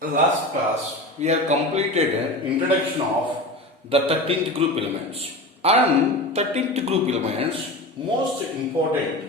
Last class, we have completed an introduction of the 13th group elements. And 13th group elements, most important,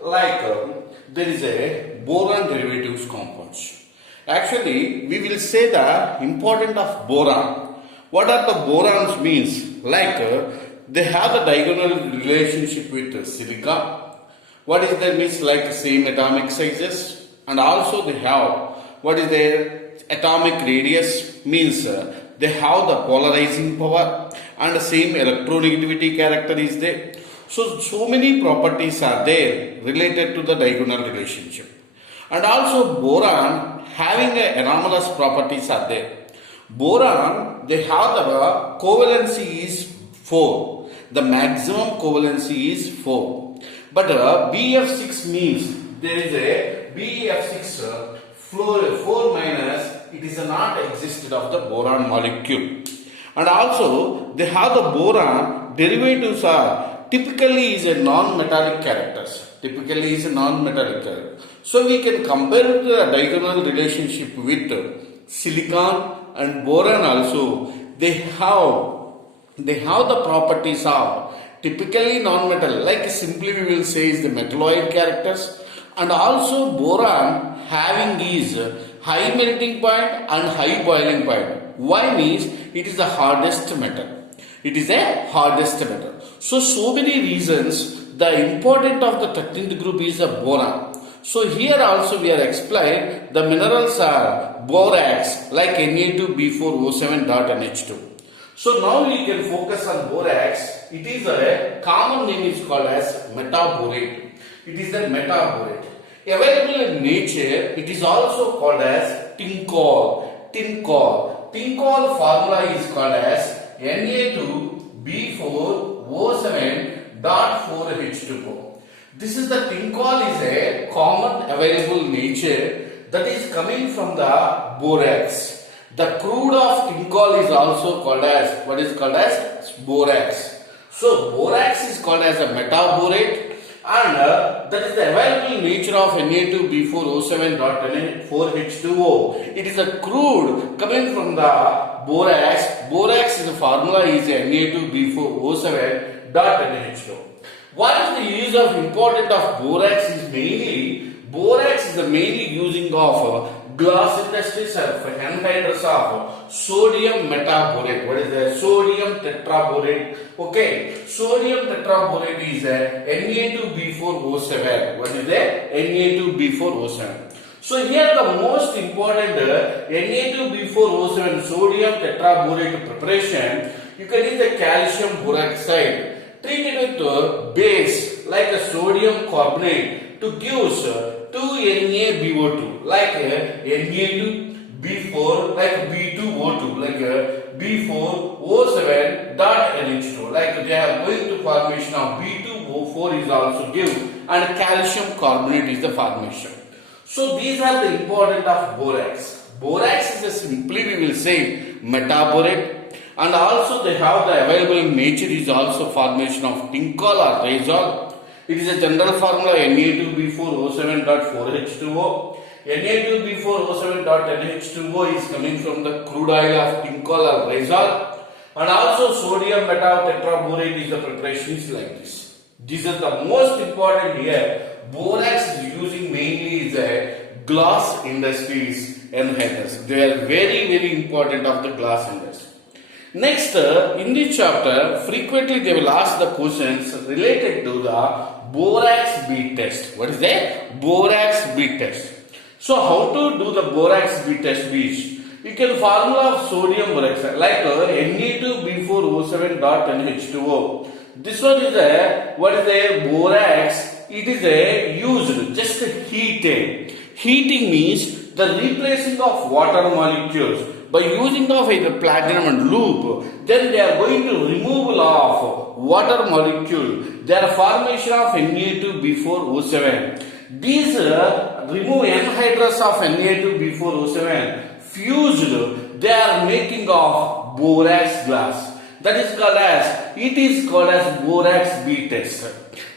there is a boron derivatives compounds. Actually, we will say the importance of boron. What are the borons means? They have a diagonal relationship with silica. What is that means? Like same atomic sizes, and also they have what is their atomic radius means they have the polarizing power and the same electronegativity character is there. So many properties are there related to the diagonal relationship. And also boron having a anomalous properties are there. Boron, they have the covalency is 4. The maximum covalency is 4. But BF6 means there is a BF6 4 minus, it is not existed of the boron molecule. And also they have the boron derivatives are typically is a non-metallic characters. So we can compare the diagonal relationship with silicon and boron also. They have the properties of typically non-metal, like simply we will say is the metalloid characters. And also boron having is high melting point and high boiling point. Why means it is the hardest metal. So many reasons the important of the 13th group is a boron. So here also we are explained the minerals are borax like Na2B4O7.NH2. So now we can focus on borax. It is a common name is called as metaborate. It is the metaborate. Available in nature, it is also called as tincol. Tincol formula is called as Na2B4O7.4H2O. This is the tincol is a common available nature that is coming from the borax. The crude of tincol is also called as borax. So borax is called as a metaborate. And that is the available nature of Na2B4O7.4H2O. It is a crude coming from the borax. Borax is the formula is Na2B4O7.NH2O. What is the use of important of borax is mainly borax is the mainly using of glass industries of anhydrous of sodium metaborate. What is the sodium tetraborate? Okay, sodium tetraborate is Na2B4O7. What is the Na2B4O7? So here the most important Na2B4O7 sodium tetraborate preparation, you can use the calcium boraxide treated with base like a sodium carbonate to give 2NaBO2 like Na2B4 like B2O2 like B4O7.NH2 like they are going to formation of B2O4 is also give and calcium carbonate is the formation. So these are the important of borax. Borax is a simply we will say metaborate. And also they have the available in nature is also formation of tincol or resol. It is a general formula Na2B4O7.4H2O. Na2B4O7.NH2O is coming from the crude oil of tincol or resol. And also sodium metatetraborate is the preparation is like this. This is the most important here. Borax is using mainly is a glass industries anhydrous. They are very important of the glass industry. Next, in this chapter, frequently they will ask the questions related to the borax bead test. What is the borax bead test? So, how to do the borax bead test? You can formula of sodium borax like Na2B4O7.NH2O. This one is what is the borax? It is used just heated. Heating means the replacing of water molecules. By using of either platinum and loop, then they are going to removal of water molecule. There are formation of Na2B4O7. These remove anhydrous of Na2B4O7 fused. They are making of borax glass. That is called as borax bead test.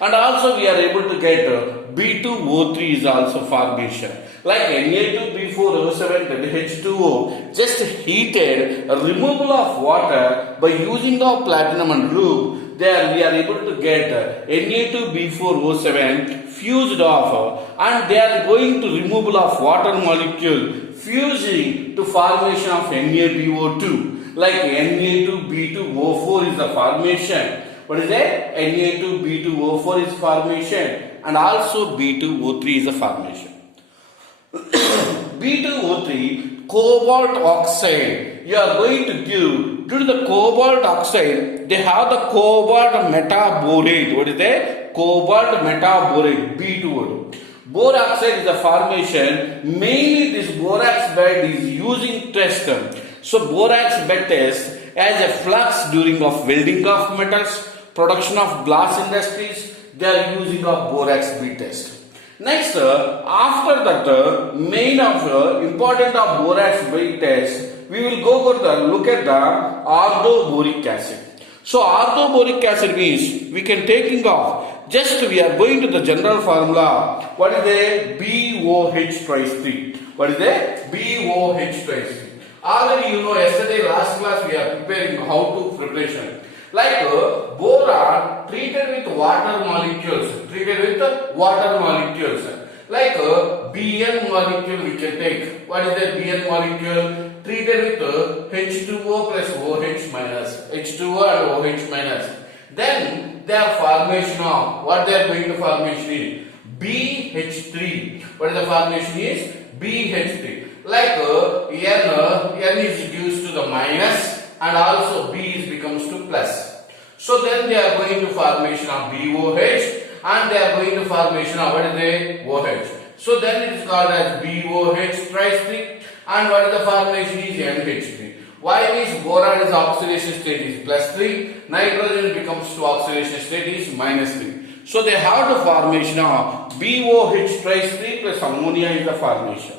And also we are able to get B2O3 is also formation. Like Na2B4O7 that is H2O just heated removal of water by using of platinum and group. There we are able to get Na2B4O7 fused off and they are going to removal of water molecule fusing to formation of NaBO2. Like Na2B2O4 is the formation. What is that? Na2B2O4 is formation and also B2O3 is a formation. B2O3 cobalt oxide you are going to give due to the cobalt oxide they have the cobalt metaborate. What is that? Cobalt metaborate B2O2. Bore oxide is a formation. Mainly this borax bed is using test. So borax bed test as a flux during of welding of metals, production of glass industries, they are using a borax B test. Next, after that, main of important of borax B test, we will go for the look at the orthoboric acid. So orthoboric acid means we can taking off. Just we are going to the general formula. What is the BOH twice 3? What is the BOH twice 3? Already you know yesterday last class we are preparing how to preparation. Like boron treated with water molecules. Like Bn molecule we can take. What is the Bn molecule? Treated with H2O plus OH minus. H2O and OH minus. Then their formation of what they are going to formation is BH3. What is the formation is BH3. Like N is reduced to the minus and also B is becomes to plus. So then they are going to formation of BOH and they are going to formation of what is the OH. So then it is called as BOH twice 3 and what is the formation is NH3. Why is boron is oxidation state is plus 3, nitrogen becomes to oxidation state is minus 3. So they have the formation of BOH twice 3 plus ammonia is the formation.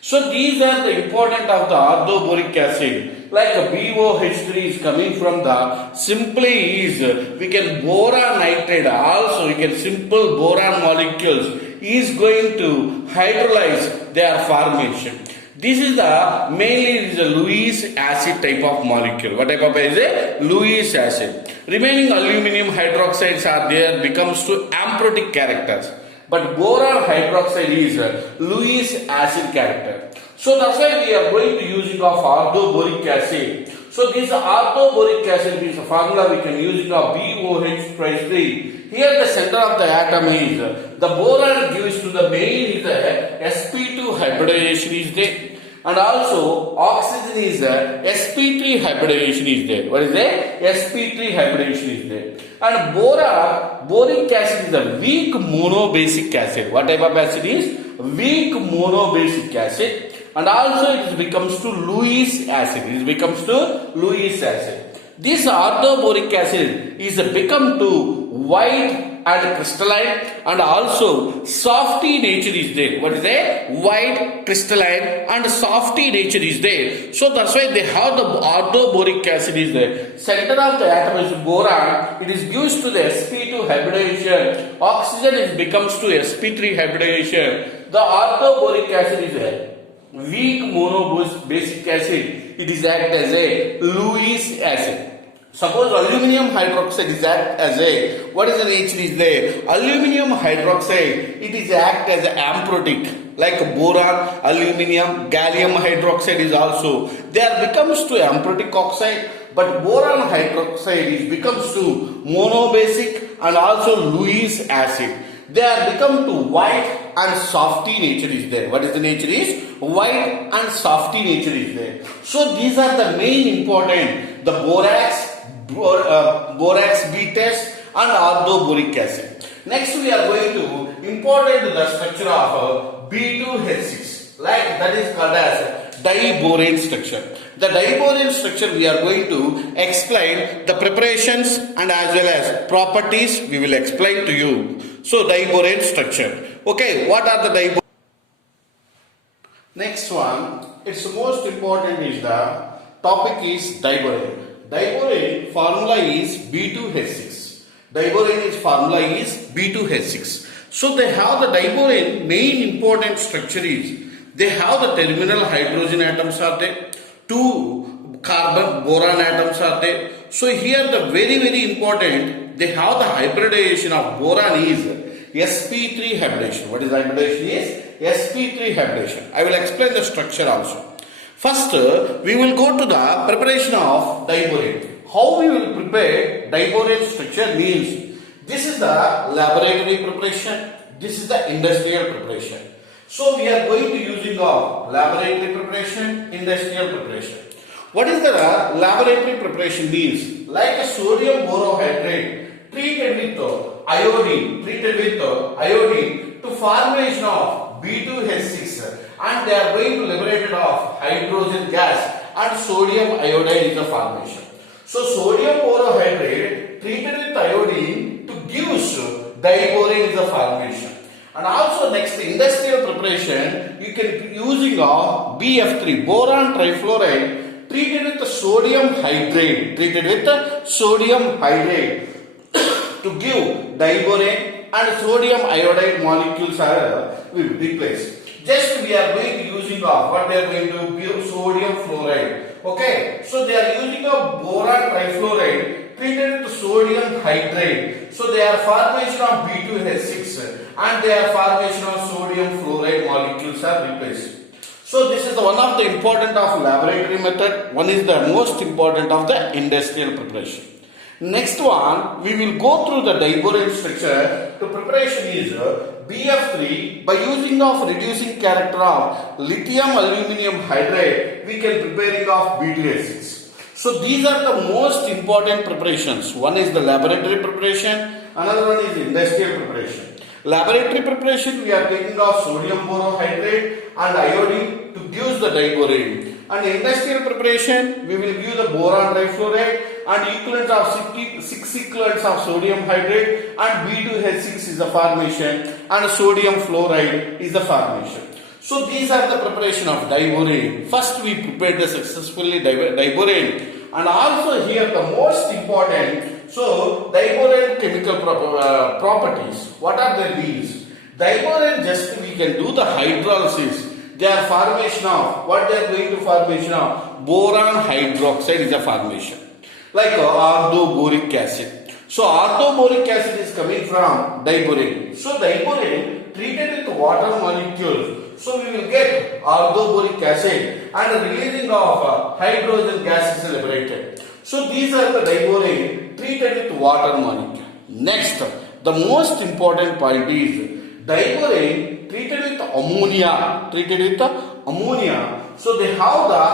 So these are the important of the orthoboric acid. Like BOH3 is coming from the simply is we can boron nitride also we can simple boron molecules is going to hydrolyze their formation. This is the mainly is a Lewis acid type of molecule. What type of is a Lewis acid. Remaining aluminum hydroxides are there becomes to amphotic characters. But boron hydroxide is Lewis acid character. So that's why we are going to using of orthoboric acid. So this orthoboric acid is a formula we can use of BOH twice 3. Here the center of the atom is the boron gives to the main is the sp2 hybridization is there. And also oxygen is sp3 hybridization is there. What is there? sp3 hybridization is there. And boric acid is a weak monobasic acid. What type of acid is? Weak monobasic acid. And also it becomes to Lewis acid. It becomes to Lewis acid. This orthoboric acid is become to white and crystalline and also softy nature is there. What is there? White, crystalline and softy nature is there. So that's why they have the orthoboric acid is there. Center of the atom is boron. It is gives to the sp2 hybridization. Oxygen is becomes to sp3 hybridization. The orthoboric acid is a weak monobasic acid. It is act as a Lewis acid. Suppose aluminium hydroxide is act as a, what is the nature is there? Aluminium hydroxide, it is act as an amphotic. Like boron, aluminium, gallium hydroxide is also. There becomes to amphotic oxide. But boron hydroxide is becomes to monobasic and also Lewis acid. They are become to white and softy nature is there. What is the nature is? White and softy nature is there. So these are the main important, the borax B test and orthoboric acid. Next we are going to important the structure of B2H6. Like that is called as diborane structure. The diborane structure we are going to explain the preparations and as well as properties we will explain to you. So diborane structure. Okay, what are the diborane? Next one, its most important is the topic is diborane. Diborane formula is B2H6. Diborane is formula is B2H6. So they have the diborane. Main important structure is they have the terminal hydrogen atoms are there, two carbon boron atoms are there. So here the very important, they have the hybridization of boron is sp3 hybridization. What is hybridization is? sp3 hybridization. I will explain the structure also. First, we will go to the preparation of diborane. How we will prepare diborane structure means, this is the laboratory preparation, this is the industrial preparation. So we are going to using of laboratory preparation, industrial preparation. What is the laboratory preparation means? Like a sodium borohydride treated with iodine, to formation of B2H6, and they are going to liberate it of hydrogen gas, and sodium iodide is the formation. So sodium borohydride treated with iodine to give diborane is the formation. And also next industrial preparation, you can be using of BF3, boron trifluoride, treated with the sodium hydrate, to give diborane, and sodium iodide molecules are will replace. Just we are going to using of what they are going to give sodium fluoride. Okay, so they are using a boron trifluoride treated with sodium hydrate. So they are formation of B2H6 and their formation of sodium fluoride molecules are replaced. So this is one of the important of laboratory method. One is the most important of the industrial preparation. Next one, we will go through the diborane structure. The preparation is BF3 by using of reducing character of lithium aluminum hydride, we can preparing of B2H6. So these are the most important preparations. One is the laboratory preparation, another one is industrial preparation. Laboratory preparation, we are taking of sodium borohydride and iodine to give the diborane. And industrial preparation, we will give the boron trifluoride and equivalent of 6 equivalents of sodium hydrate, and B2H6 is the formation, and sodium fluoride is the formation. So these are the preparation of diborane. First we prepared the successfully diborane, and also here the most important, so diborane chemical properties. What are the these? Diborane, just we can do the hydrolysis. They are formation of, what they are going to formation of? Boron hydroxide is a formation. Like orthoboric acid. So orthoboric acid is coming from diborane. So diborane treated with water molecules. So we will get orthoboric acid and releasing of hydrogen gas is liberated. So these are the diborane treated with water molecule. Next, the most important point is diborane treated with ammonia. So they have the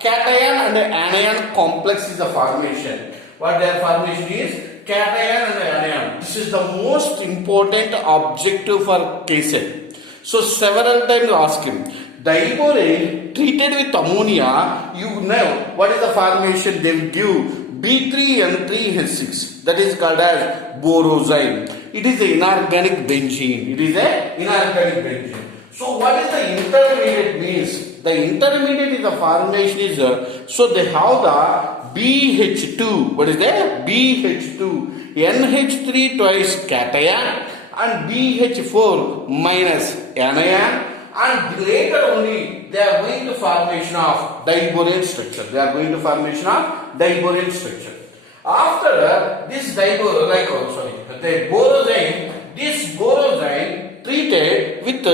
cation and anion complex is the formation. What their formation is? Cation and anion. This is the most important objective for KSET. So several times ask him, diborane treated with ammonia, you know what is the formation? They will give B3N3H6, that is called as borosine. It is an inorganic benzene. So what is the intermediate means? The intermediate is the formation is, so they have the BH2. What is that? BH2. NH3 twice cation and BH4 minus anion, and later only they are going to formation of diborane structure. After this borosine treated with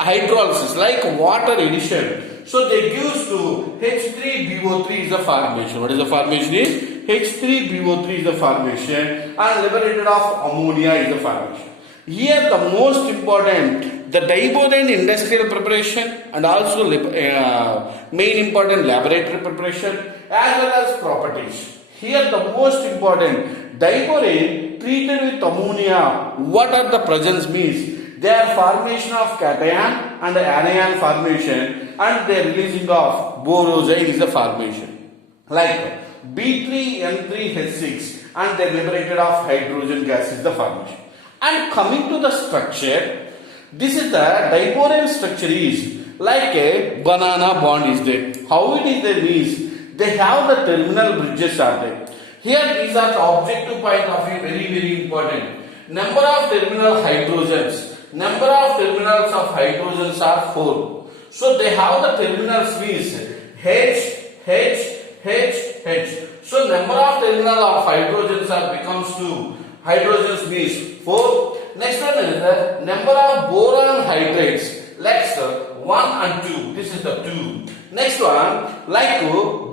hydrolysis like water addition. So they use to H3BO3 is the formation. What is the formation is? H3BO3 is the formation, and liberated of ammonia is the formation. Here the most important, the diborane industrial preparation and also main important laboratory preparation as well as properties. Here the most important, diborane treated with ammonia, what are the presence means? They are formation of cation and anion formation, and they are releasing of borosine is the formation. Like B3N3H6 and they liberated of hydrogen gas is the formation. And coming to the structure, this is the diborane structure is like a banana bond is there. How it is there means they have the terminal bridges are there. Here these are the objective point of view, very important. Number of terminal hydrogens. Number of terminals of hydrogens are 4. So they have the terminals means H, H, H, H. So number of terminal of hydrogens are becomes 2. Hydrogens means 4. Next one is the number of boron hydrates. Let's 1 and 2. This is the 2. Next one like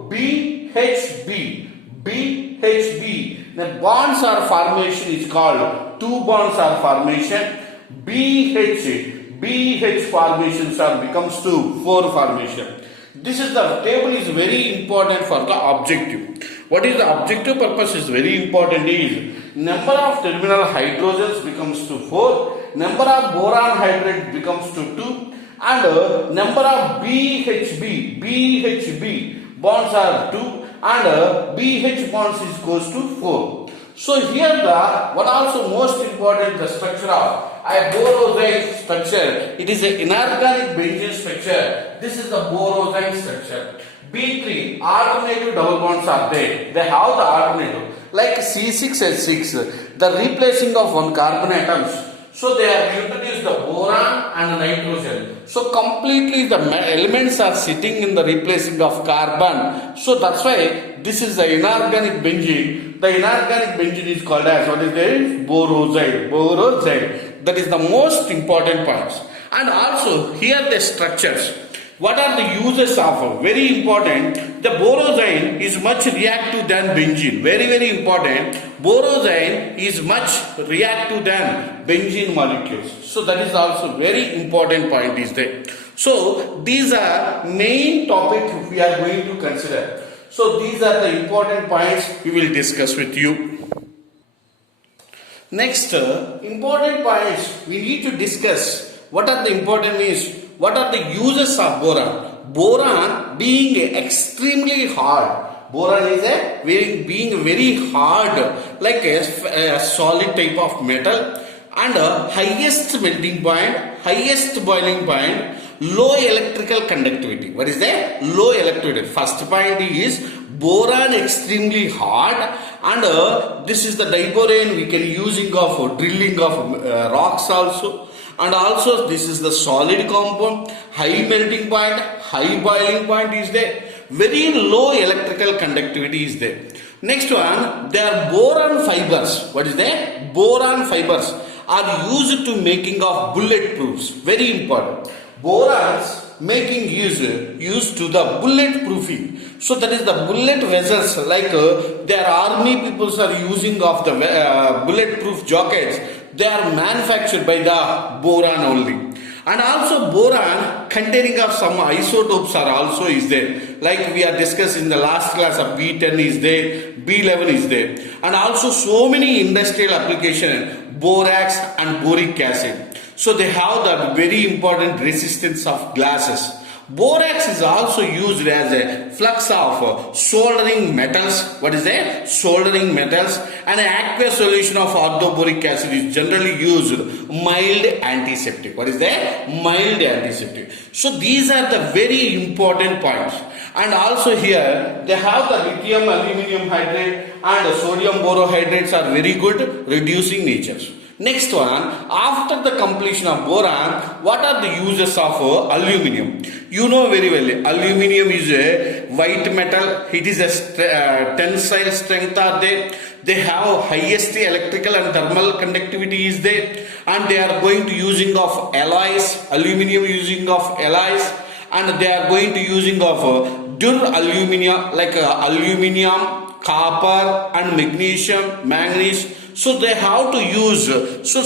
BHB. BHB. The bonds or formation is called 2 bonds or formation. BH formations are becomes to 4 formation. This is the table is very important for the objective. What is the objective purpose is very important is number of terminal hydrogens becomes to 4, number of boron hydrate becomes to 2, and number of BHB bonds are 2, and BH bonds is goes to 4. So here the what also most important the structure of a borosine structure. It is an inorganic benzene structure. This is the borosine structure. B3 alternative double bonds are there. They have the alternative like C6H6. The replacing of one carbon atoms. So they have introduced the boron and nitrogen. So completely the elements are sitting in the replacing of carbon. So that's why this is the inorganic benzene. The inorganic benzene is called as what is there? Boroside. Boroside. That is the most important parts. And also here the structures. What are the uses of? Very important. The borosine is much reactive than benzene. Very important. Borosine is much reactive than benzene molecules. So that is also very important point is there. So these are main topic we are going to consider. So these are the important points we will discuss with you. Next important points we need to discuss. What are the important is? What are the uses of boron? Boron being extremely hard. Boron is being very hard, like a solid type of metal, and highest melting point, highest boiling point, low electrical conductivity. What is that? Low electricity. First point is boron extremely hard, and this is the diboron we can using of drilling of rocks also. And also this is the solid compound, high melting point, high boiling point is there, very low electrical conductivity is there. Next one, there are boron fibers. What is that? Boron fibers are used to making of bulletproofs. Very important. Borons making used to the bulletproofing. So that is the bullet vessels like their army peoples are using of the bulletproof jackets. They are manufactured by the boron only. And also boron containing of some isotopes are also is there. Like we are discussed in the last class of B10 is there, B11 is there. And also so many industrial application, borax and boric acid. So they have the very important resistance of glasses. Borax is also used as a flux of soldering metals. What is that? Soldering metals. And an aqueous solution of orthoboric acid is generally used mild antiseptic. What is that? Mild antiseptic. So these are the very important points. And also here they have the lithium aluminum hydrate and sodium borohydrates are very good reducing natures. Next one, after the completion of boron, what are the uses of aluminum? You know very well, aluminum is a white metal. It is a tensile strength are there. They have highest electrical and thermal conductivity is there. And they are going to using of alloys, aluminum using of alloys. And they are going to using of duralumina like aluminum, copper and magnesium, manganese. So they have to use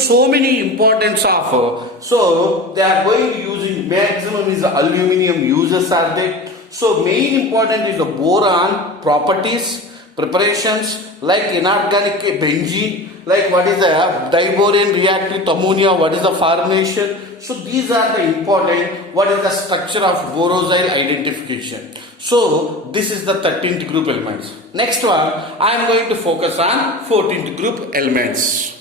so many importance of so they are going to using maximum is aluminum uses are there. So main important is the boron properties, preparations like inorganic benzene, like what is the diboron reactive ammonia, what is the formation. So these are the important, what is the structure of borosyl identification. So this is the 13th group elements. Next one, I am going to focus on 14th group elements.